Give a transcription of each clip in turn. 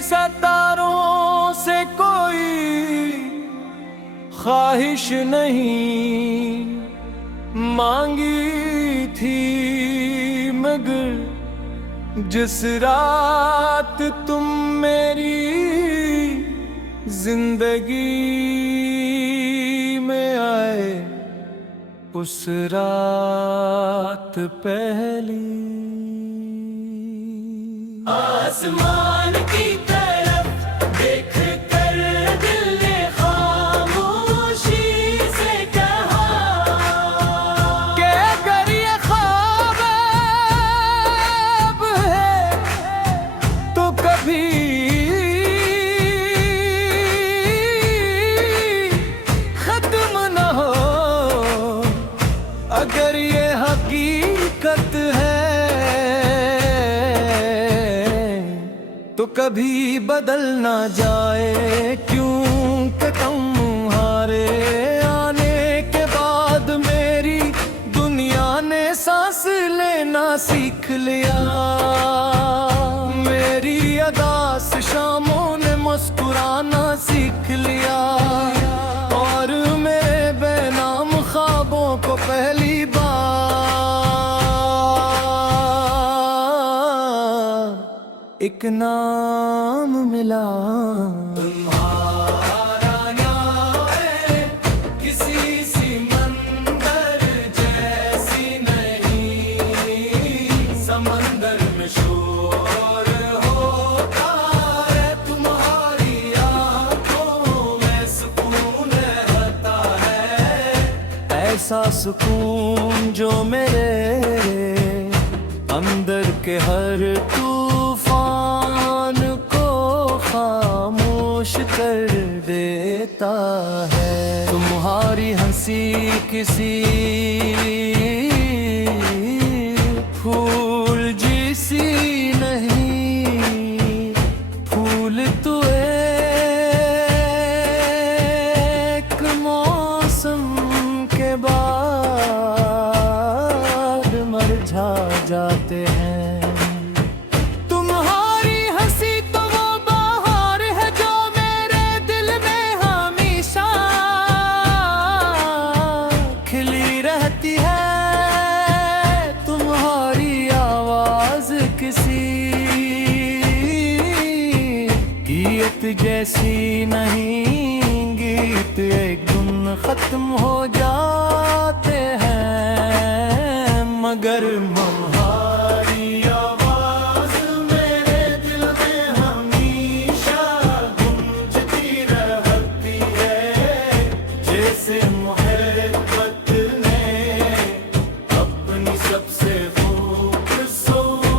सितारों से कोई ख्वाहिश नहीं मांगी थी, मगर जिस रात तुम मेरी जिंदगी में आए, उस रात पहली आसमान की तरफ देख कर दिल ने खामोशी से कहा कि अगर ये ख्वाब है तो कभी खत्म न हो, अगर ये हकीकत है तो कभी बदल ना जाए, क्योंकि तुम्हारे आने के बाद मेरी दुनिया ने सांस लेना सीख लिया। मेरी अदास शामों ने मुस्कुराना सीख लिया, और मेरे बेनाम ख्वाबों को पहली बार एक नाम मिला। तुम्हारा नाम है किसी समंदर जैसी नहीं, समंदर में शोर होता है, तुम्हारी आंखों में सुकून रहता है, ऐसा सुकून जो मेरे अंदर के हर तूफान को खामोश कर देता है। तुम्हारी हंसी किसी फूल जैसी नहीं, फूल तो एक मौसम के बाद मुरझा जाते हैं। तुम्हारी हंसी तो वो बहार है जो मेरे दिल में हमेशा खिली रहती है। तुम्हारी आवाज किसी गीत जैसी नहीं, गीत एक दिन खत्म हो जाते हैं, मगर तुम्हारी आवाज मेरे दिल में हमेशा गूंजती रहती है, जैसे मोहब्बत ने अपनी सबसे खूबसूरत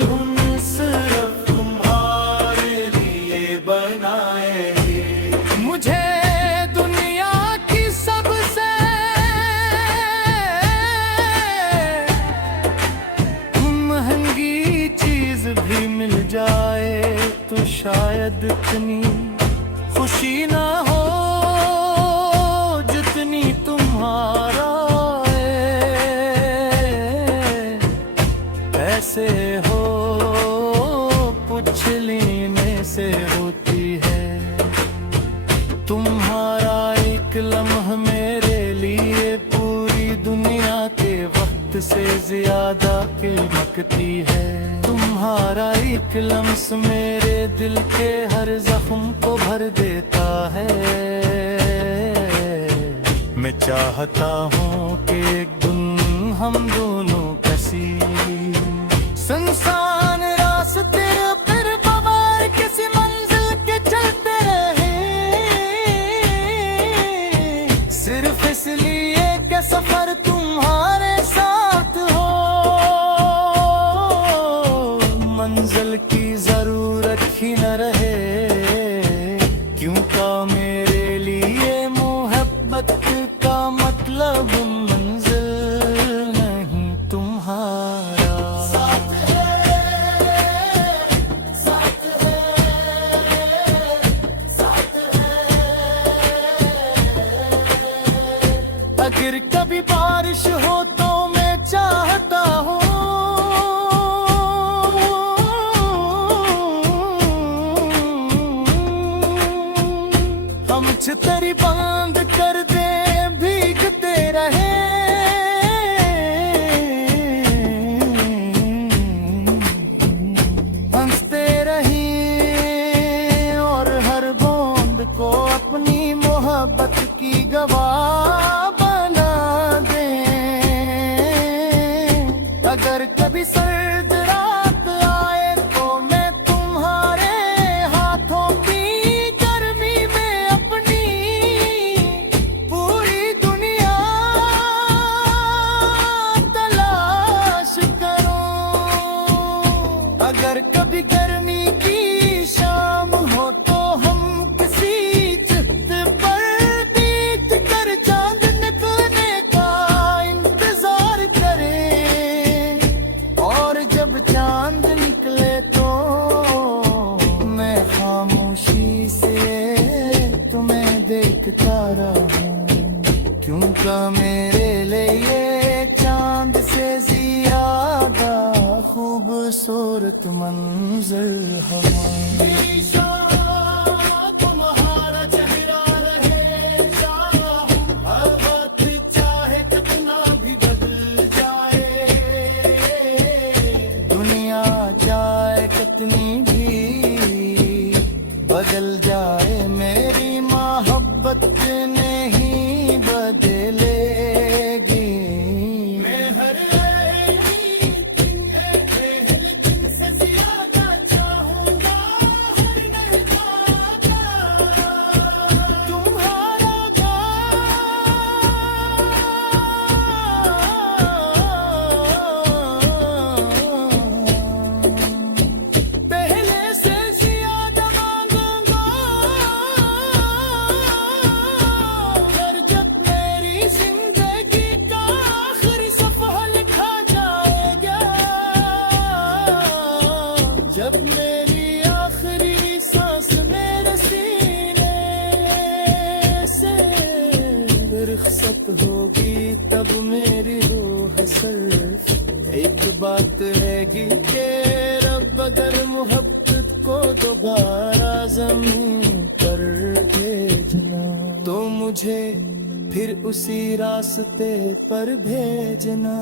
धुन सिर्फ तुम्हारे लिए बनाए। मुझे दुनिया की सबसे महंगी चीज भी मिल जाए तो शायद इतनी खुशी ना हो जितनी तुम्हारा है। ऐसे हो पूछ लेने से होती है, तुम्हारा एक लम्हा मेरे लिए पूरी दुनिया के वक्त से ज्यादा कीमती है। तुम्हारा एक लम्स मेरे दिल के हर जख्म को भर देता है। मैं चाहता हूँ कि एक दिन हम दोनों किसी सुनसान रास्ते पर बगैर किसी मंजिल के चलते रहे, सिर्फ इसलिए कि सफर तुम्हारे साथ हो। मंजिल की जरूरत ही न रहे, क्योंकि मेरे लिए मोहब्बत का मतलब मंजिल नहीं तुम्हारा साथ है। पूछ तेरी बंद कर दे भीगते रहे, हंसते रही और हर बूंद को अपनी मोहब्बत की गवाह बना दे। अगर कभी सर्द रात आए तो मैं तुम्हारे हाथों की गर्मी में अपनी पूरी दुनिया तलाश करूं। अगर कभी गर्मी की शाम हो तो हम किसी चित पर बीत कर चांद निकलने का इंतजार करें, और जब चांद निकले तो मैं खामोशी से तुम्हें देखता रहूं, क्योंकि मेरे लिए चांद से ज्यादा खूबसूरत मंजर हमारी। तुम्हारा चेहरा रहे हर वक्त, चाहे कितना भी बदल जाए, दुनिया चाहे कितनी भी बदल जाए, मेरी मोहब्बत नहीं बदलेगी। मैं हर दिन से ज्यादा चाहूंगा, हर नज़ारा तुम्हारा पहले से ज्यादा मांगूंगा, अगर जब मेरी जिंदगी का आखिरी सफ़ा लिखा जाएगा, जब मेरी आखिरी सांस मेरे सीने से रुखसत होगी, तब मेरी रूह सिर्फ एक बात रहेगी कि रब अगर मोहब्बत को दोबारा ज़मीन पर भेजना तो मुझे फिर उसी रास्ते पर भेजना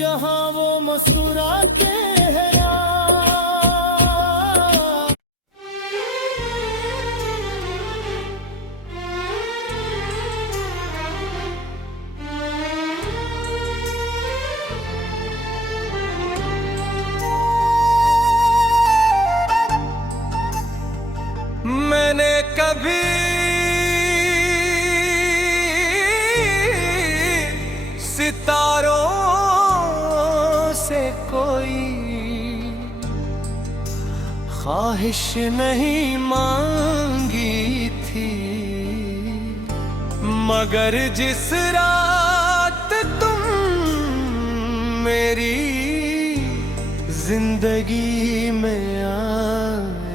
जहां वो मुस्कुराते हैं यार। मैंने कभी सितारों से कोई ख्वाहिश नहीं मांगी थी, मगर जिस रात तुम मेरी जिंदगी में आए,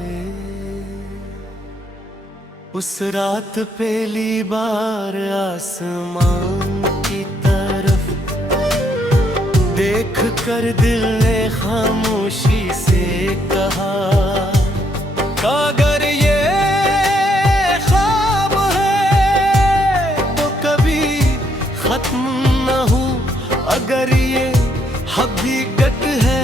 उस रात पहली बार आसमान की तरफ देख कर दिल ने खामोशी से कहा, अगर ये ख्वाब है तो कभी खत्म न हो, अगर ये हकीकत है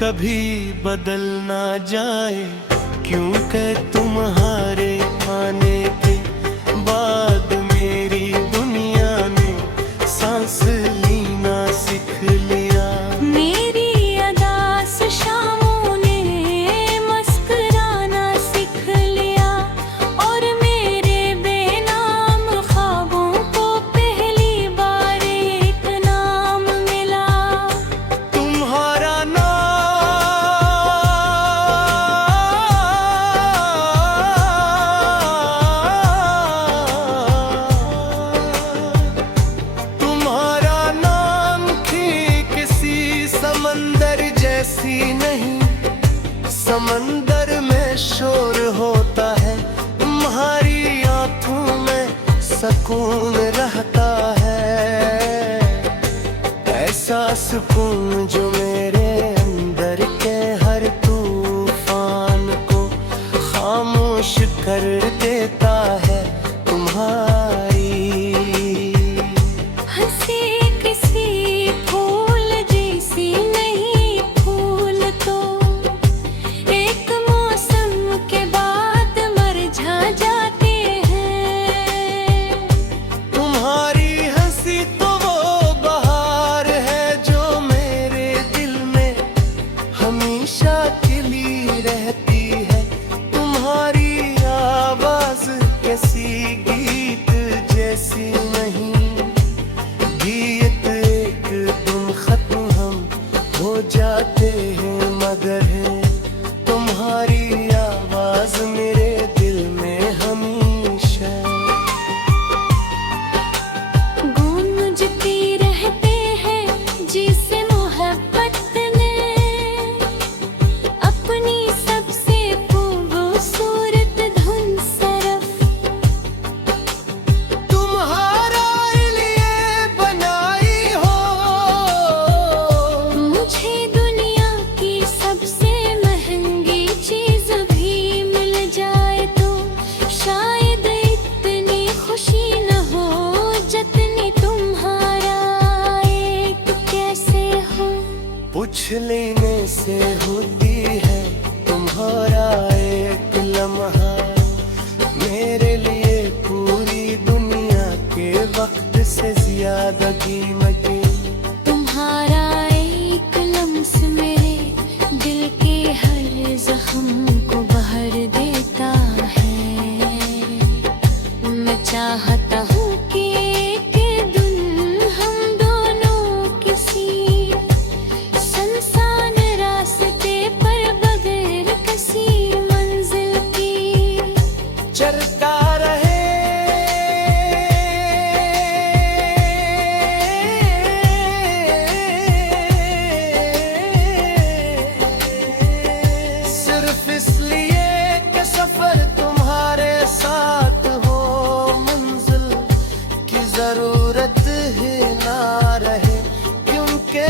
कभी बदल ना जाए, क्योंकि तुम्हारे आने के बाद मेरी दुनिया ने सांस लेना सीख लिया। मेरी अदास शामों ने मुस्कुराना सीख लिया, और मेरे बेनाम ख्वाबों को पहली बार एक नाम मिला। तुम्हारा समंदर में शोर होता है, तुम्हारी आंखों में सुकून रहता है, ऐसा सुकून जो मेरे अंदर के हर तूफान हमेशा खिली रहती है। तुम्हारी आवाज कैसी गीत जैसी नहीं, गीत एक दिन खत्म हम हो जाते हैं मगर है तुम्हारी आवाज मेरे दिल में हमेशा। गूंजती रहते हैं जिसे मोहब्बत ने अपनी सबसे खूबसूरत धुन सरफ तुम्हारा लिए बनाई हो। मुझे दुनिया की सबसे महंगी चीज भी मिल जाए तो शायद इतनी खुशी न हो जितनी तुम्हारा एक कैसे हो। पूछ लेने से होती है तुम्हारा एक लम्हा मेरे लिए पूरी दुनिया के वक्त से ज्यादा कीमती। तुम्हारा एक लम्स मेरे दिल के हर जख्म को बहर देता है। मैं चाहता हूँ कि एक दिन हम दोनों किसी सुनसान रास्ते पर बगैर किसी मंजिल की चलता रहे सिर्फ इसलिए कि सफर तुम्हारे साथ हो, मंजिल की जरूरत ही ना रहे। क्योंकि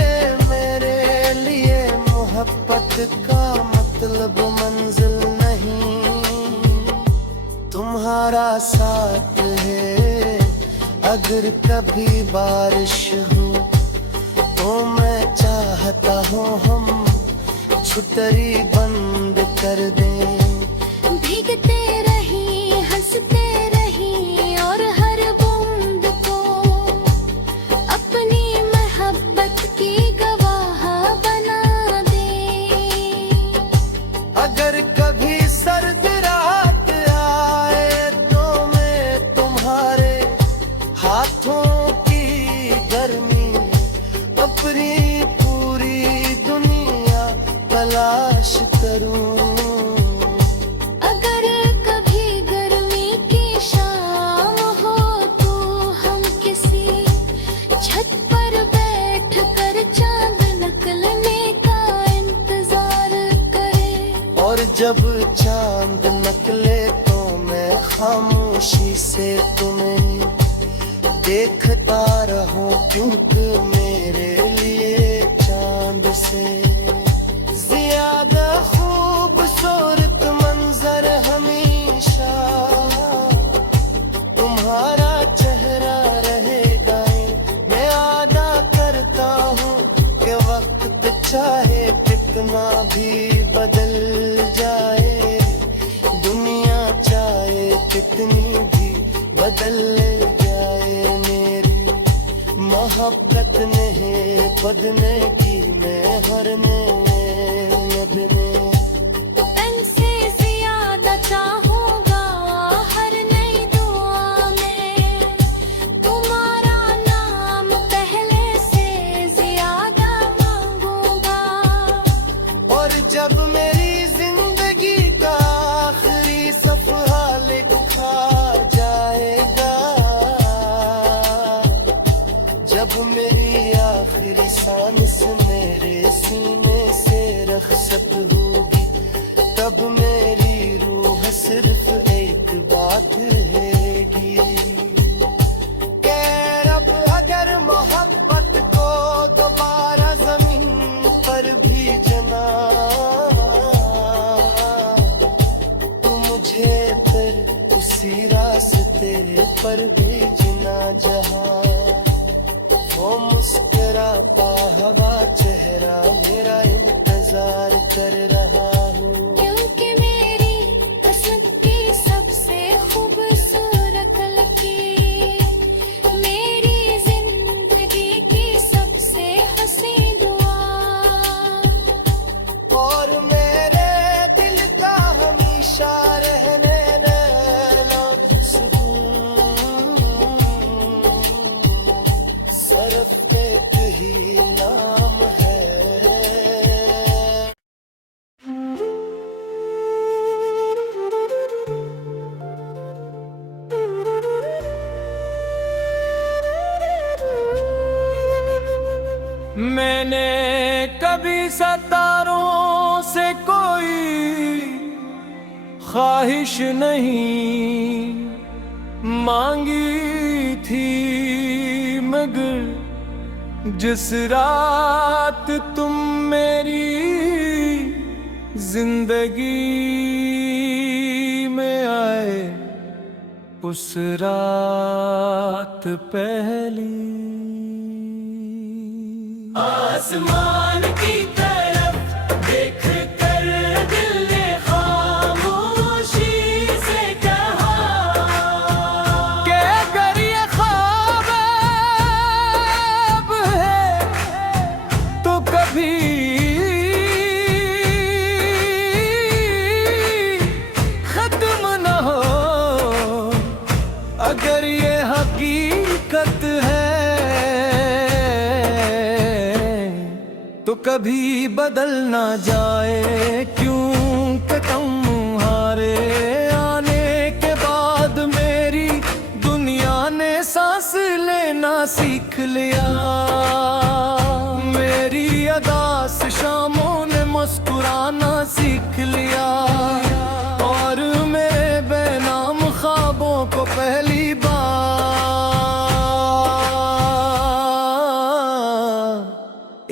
मेरे लिए मोहब्बत का मतलब मंजिल नहीं, तुम्हारा साथ है। अगर कभी बारिश हो तो मैं चाहता हूँ हम छुटरी बंद कर दें। भीगते रही हंसते रही और हर बूंद को अपनी मोहब्बत की गवाह बना दे। अगर कभी सर्द रात आए तो मैं तुम्हारे हाथों की गर्मी अपनी पूरी दुनिया तलाश करूं। अगर कभी गर्मी की शाम हो तो हम किसी छत पर बैठ कर चांद निकलने का इंतजार करें। और जब चांद निकले तो मैं खामोशी से तुम्हें देखता रहूं। क्योंकि मेरे लिए चांद से ज्यादा खूबसूरत मंजर हमेशा तुम्हारा चेहरा रहेगा। मैं वादा करता हूँ कि वक्त चाहे कितना भी बदल जाए, दुनिया चाहे कितनी भी बदल जाए, मेरी मोहब्बत नहीं बदने की मैं हर में तुमसे ज्यादा चाहूंगा हर नई दुआ में। तुम्हारा नाम पहले से ज्यादा मांगूंगा। और जब मेरी जिंदगी का आखिरी सफहा लिखा जाएगा, जब मेरी आखिरी सांस मेरे सीने से रखसत होगी, तब मेरी रूह सिर्फ एक बात हैगी कि रब अगर मोहब्बत को दोबारा जमीन पर भी जना तो मुझे फिर उसी रास्ते पर भेजना जहाँ वो मुस्कुराता हवा चेहरा मेरा इंतजार कर रहा हूँ। क्योंकि मेरी किस्मत की सबसे खूबसूरत लकीर मेरी जिंदगी की सबसे हंसी दुआ। और सितारों से कोई ख्वाहिश नहीं मांगी थी, मगर जिस रात तुम मेरी जिंदगी में आए, उस रात पहली आसमान की तरफ देख कर दिल ने खामोशी से कहा कि अगर ये ख्वाब है तो कभी खत्म न हो, अगर ये हकीकत है तो कभी बदल ना जाए, क्योंकि तुम्हारे आने के बाद मेरी दुनिया ने सांस लेना सीख लिया। मेरी अदास शामों ने मुस्कुराना सीख लिया, और मेरे बेनाम ख्वाबों को पहली बार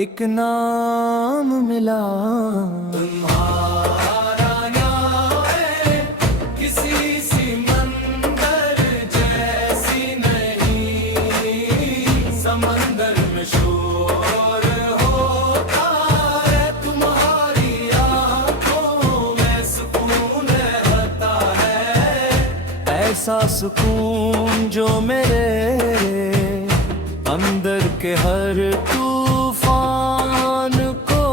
एक नाम मिला। तुम्हारा नाम है किसी समंदर जैसी नहीं, समंदर में शोर होता है, तुम्हारी आंखों में सुकून रहता है, ऐसा सुकून जो मेरे अंदर के हर तूफान को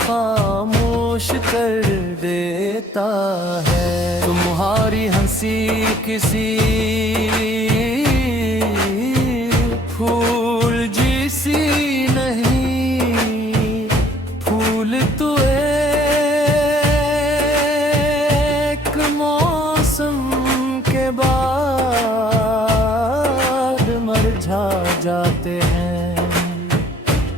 खामोश कर देता है। तुम्हारी हंसी किसी फूल जैसी नहीं, फूल तो एक मौसम के बाद मुरझा जाते हैं।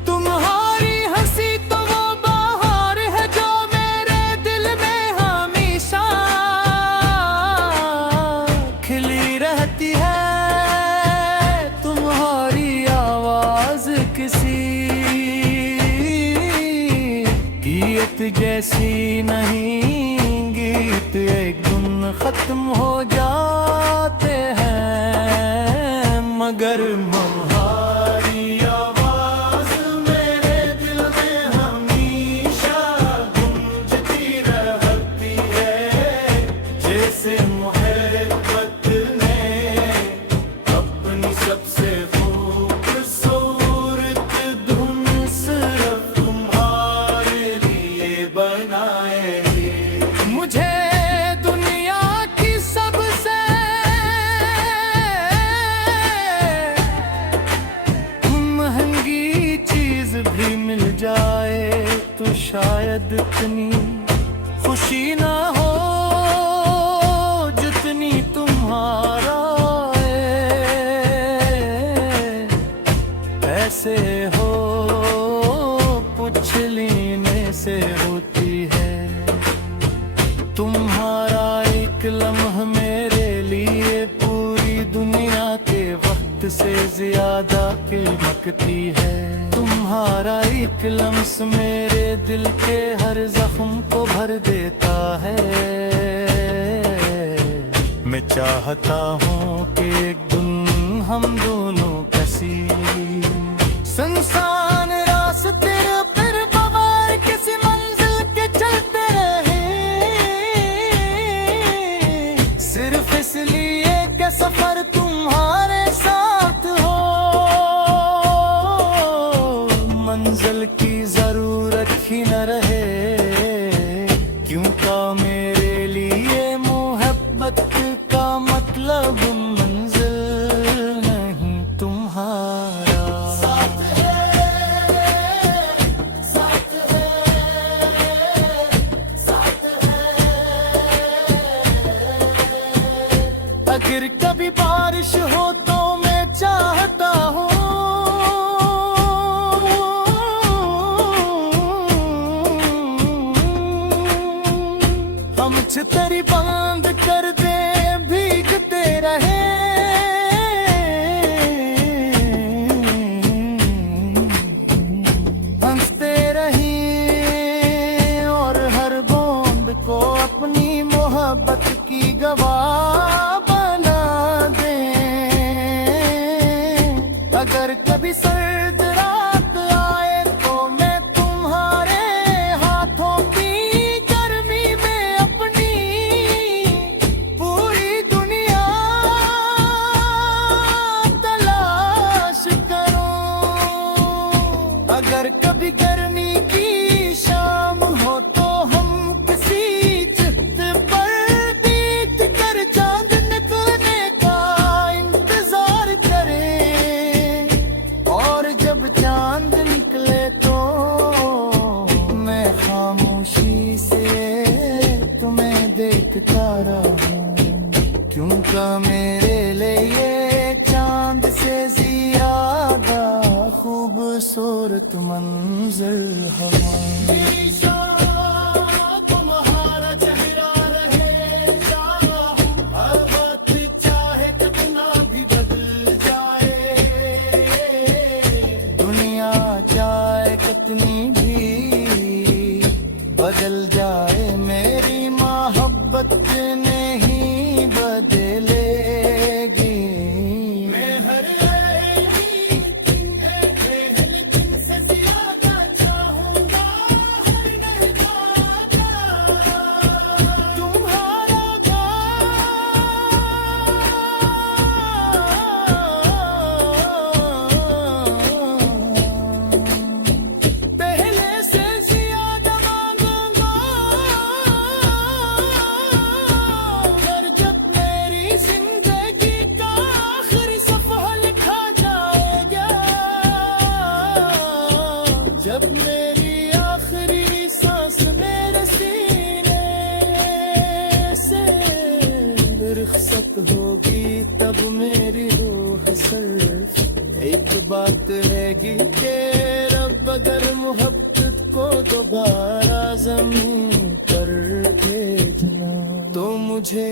तुम्हारी हंसी तो वो बहार है जो मेरे दिल में हमेशा खिली रहती है, तुम्हारी आवाज किसी गीत जैसी नहीं, गीत एक दिन खत्म हो जाते हैं, मगर तुम्हारी आवाज मेरे दिल में हमेशा गूंजती रहती है, जैसे मोहब्बत ने अपनी सबसे खूबसूरत धुन सिर्फ तुम्हारे लिए बनाए। मुझे दुनिया की सबसे महंगी चीज भी मिल जाए तो शायद इतनी खुशी ना हो जितनी तुम्हारा ऐसे हो पूछ लेने से होती है। तुम्हारा एक लम्हा मेरे लिए पूरी दुनिया के वक्त से ज्यादा कीमती है। तुम्हारा एक लम्स मेरे दिल के हर जख्म को भर देता है। मैं चाहता हूँ कि एक दिन हम दोनों किसी सुनसान रास्ते पर बगैर किसी मंजिल के चलते रहे, सिर्फ इसलिए कि सफर तुम्हारे साथ हो। मंजिल की जरूरत ही न रहे, क्योंकि मेरे लिए मोहब्बत का मतलब मंजिल नहीं, कुछ तेरी बंद कर दे, भीगते रहे हंसते रही, और हर बूंद को अपनी मोहब्बत की गवाह बना दे। अगर कभी सर्द रात आए तो मैं तुम्हारे हाथों की गर्मी में अपनी पूरी दुनिया तलाश करूं। अगर कभी गर्मी की शाम हो तो हम किसी चित पर बीत कर चांद निकलने का इंतजार करें, और जब चांद निकले तो मैं खामोशी से तुम्हें देखता रहूं, क्योंकि मेरे लिए चांद से ज्यादा खूबसूरत मंजर हमारी। तुम्हारा चेहरा रहे हर वक्त, चाहे कितना भी बदल जाए, दुनिया चाहे कितनी भी बदल जाए, मेरी मोहब्बत नहीं बदलेगी। मैं हर दिन से ज्यादा चाहूंगा, हर नज़ारा तुम्हारा पहले से ज्यादा मांगूंगा, अगर जब मेरी जिंदगी का आखिरी सफ़ा लिखा जाएगा, जब मेरी आखिरी सांस मेरे सीने से रुखसत होगी, तब मेरी रूह सिर्फ एक बात रहेगी कि रब अगर मोहब्बत को दोबारा ज़मीन पर भेजना, तो मुझे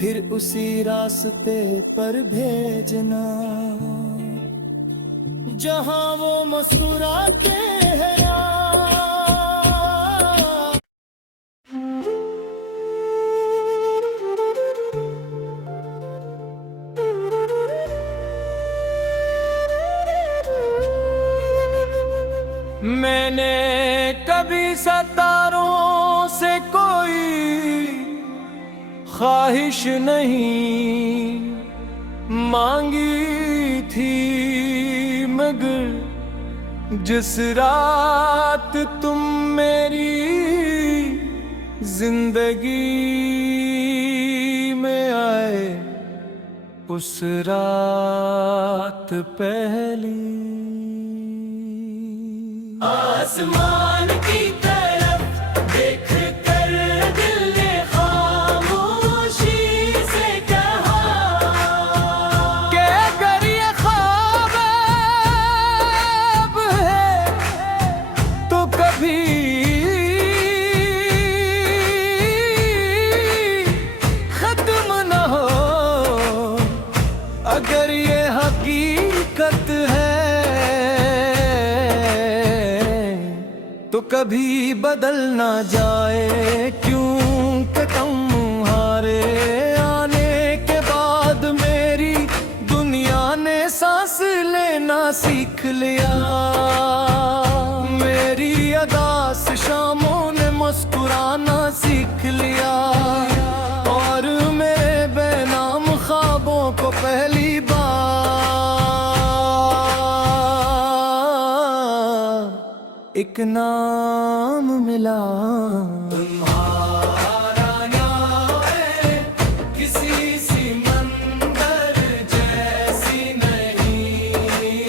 फिर उसी रास्ते पर भेजना जहां वो मुस्कुराते हैं यार। मैंने कभी सितारों से कोई ख्वाहिश नहीं मांगी थी, मगर जिस रात तुम मेरी जिंदगी में आए, उस रात पहली आसमान की तरफ देख कर दिल ने खामोशी से कहा कि अगर ये ख्वाब है तो कभी खत्म न हो, अगर ये हकीकत है तो कभी बदल ना जाए, क्योंकि तुम्हारे आने के बाद मेरी दुनिया ने सांस लेना सीख लिया। मेरी अदास शामों ने मुस्कुराना सीख लिया, और मेरे बेनाम ख्वाबों को पहली बार एक नाम मिला। तुम्हारा नाम है किसी सिमंदर जैसी नहीं,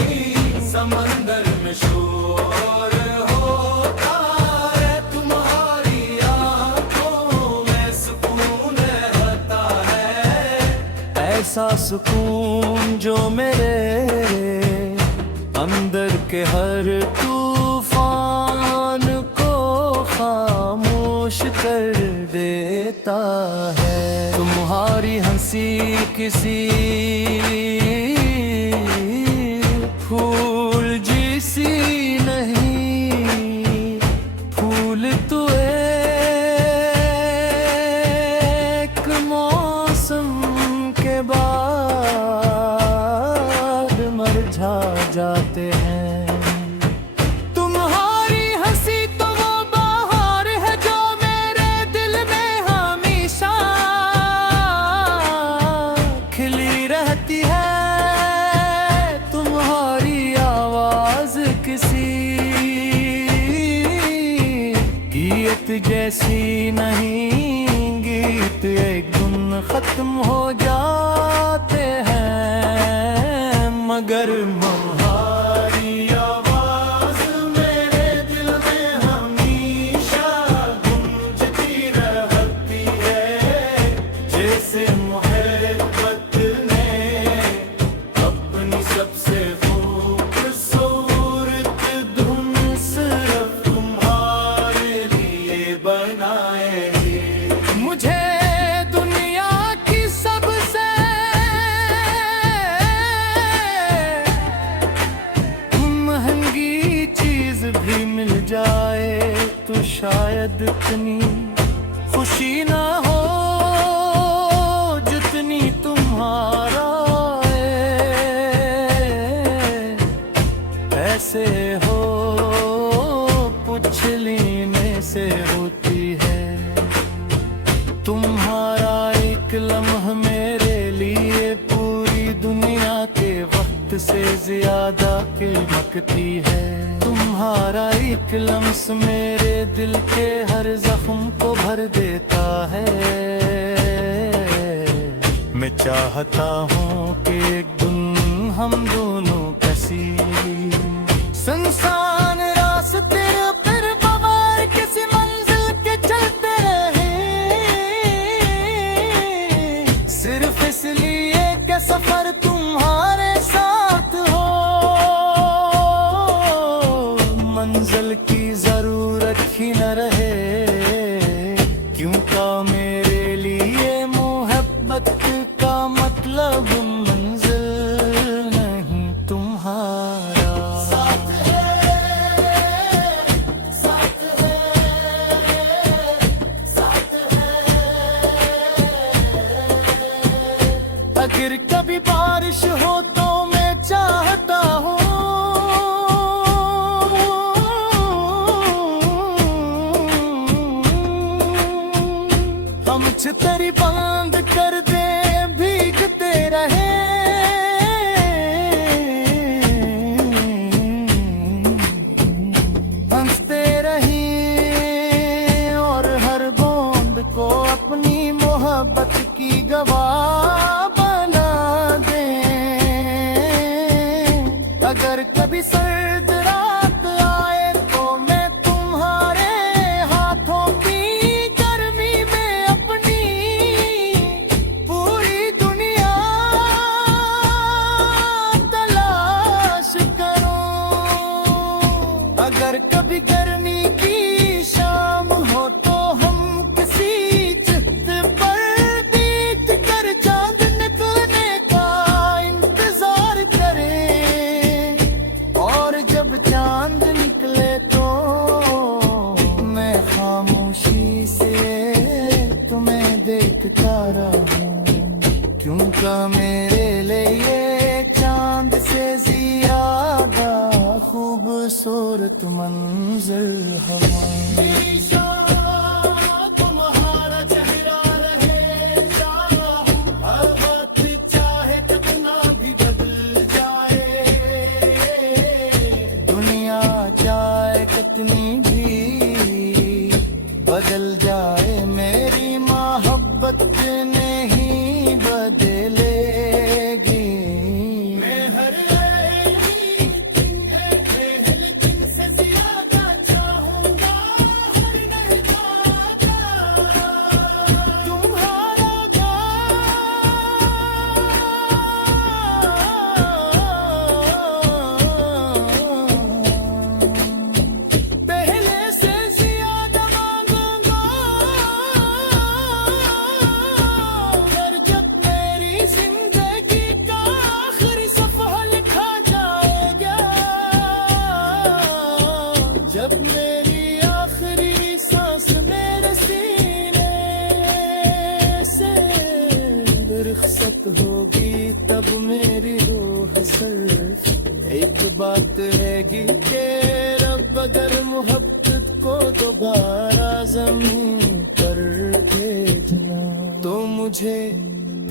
समंदर में शोर होता है, तुम्हारी आंखों में सुकून रहता है, ऐसा सुकून जो मेरे अंदर के हर तूफान को खामोश खामोश कर देता है। तुम्हारी हंसी किसी फूल जैसी नहीं, फूल तो एक मौसम के बाद मुरझा जाते हैं। तुम्हारी हंसी तो वो बहार है जो मेरे दिल में हमेशा खिली रहती है। तुम्हारी आवाज किसी गीत जैसी नहीं, गीत एक दिन खत्म हो जाते हैं, मगर तुम्हारी आवाज मेरे दिल में हमेशा गूंजती रहती है। जैसे मोहब्बत ने अपनी सबसे खूबसूरत धुन सिर्फ तुम्हारे लिए बनाए। मुझे दुनिया की सबसे महंगी चीज भी मिल जाए तो शायद इतनी खुशी ना हो जितनी तुम्हारा ऐसे हो पूछ लेने से होती है। तुम्हारा एक लम्हा मेरे लिए पूरी दुनिया के वक्त से ज्यादा कीमती है। तुम्हारा एक लम्स मेरे दिल के हर जख्म को भर देता है। मैं चाहता हूँ कि एक दिन हम दोनों किसी सुनसान रास्ते पर बगैर किसी मंजिल के चलते रहे, सिर्फ इसलिए कि सफर तुम्हारे साथ हो। मंजिल की जरूरत ही न रहे, क्योंकि मेरे लिए मोहब्बत का मतलब मंजिल नहीं तुम्हारा। अगर कभी बारिश हो तो मैं चाहता हूँ हम छतरी बंद कर दे भीगते रहे। हंसते रहे और हर बूंद को अपनी मोहब्बत की गवाह बना दे। अगर कभी सर्द रात आए तो मैं तुम्हारे हाथों की गर्मी में अपनी पूरी दुनिया तलाश करूं। अगर कभी गर्मी की शाम हो तो हम किसी चित पर बीत कर चांद निकलने का इंतजार करें। और जब चांद निकले तो मैं खामोशी से तुम्हें देखता रहूं, क्योंकि मेरे लिए चांद से ज्यादा खूबसूरत मंजर तुम्हारा चेहरा रहे जाना, हर वक्त चाहे कितना भी बदल जाए। दुनिया चाहे कितनी भी बदल जाए, मेरी मोहब्बत नहीं बदलेगी। मैं हर दिन से ज्यादा चाहूंगा हर तुम्हारा पहले से ज्यादा मांगूंगा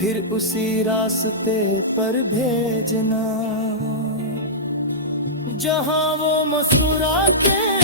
फिर उसी रास्ते पर भेजना जहाँ वो मुस्कुरा के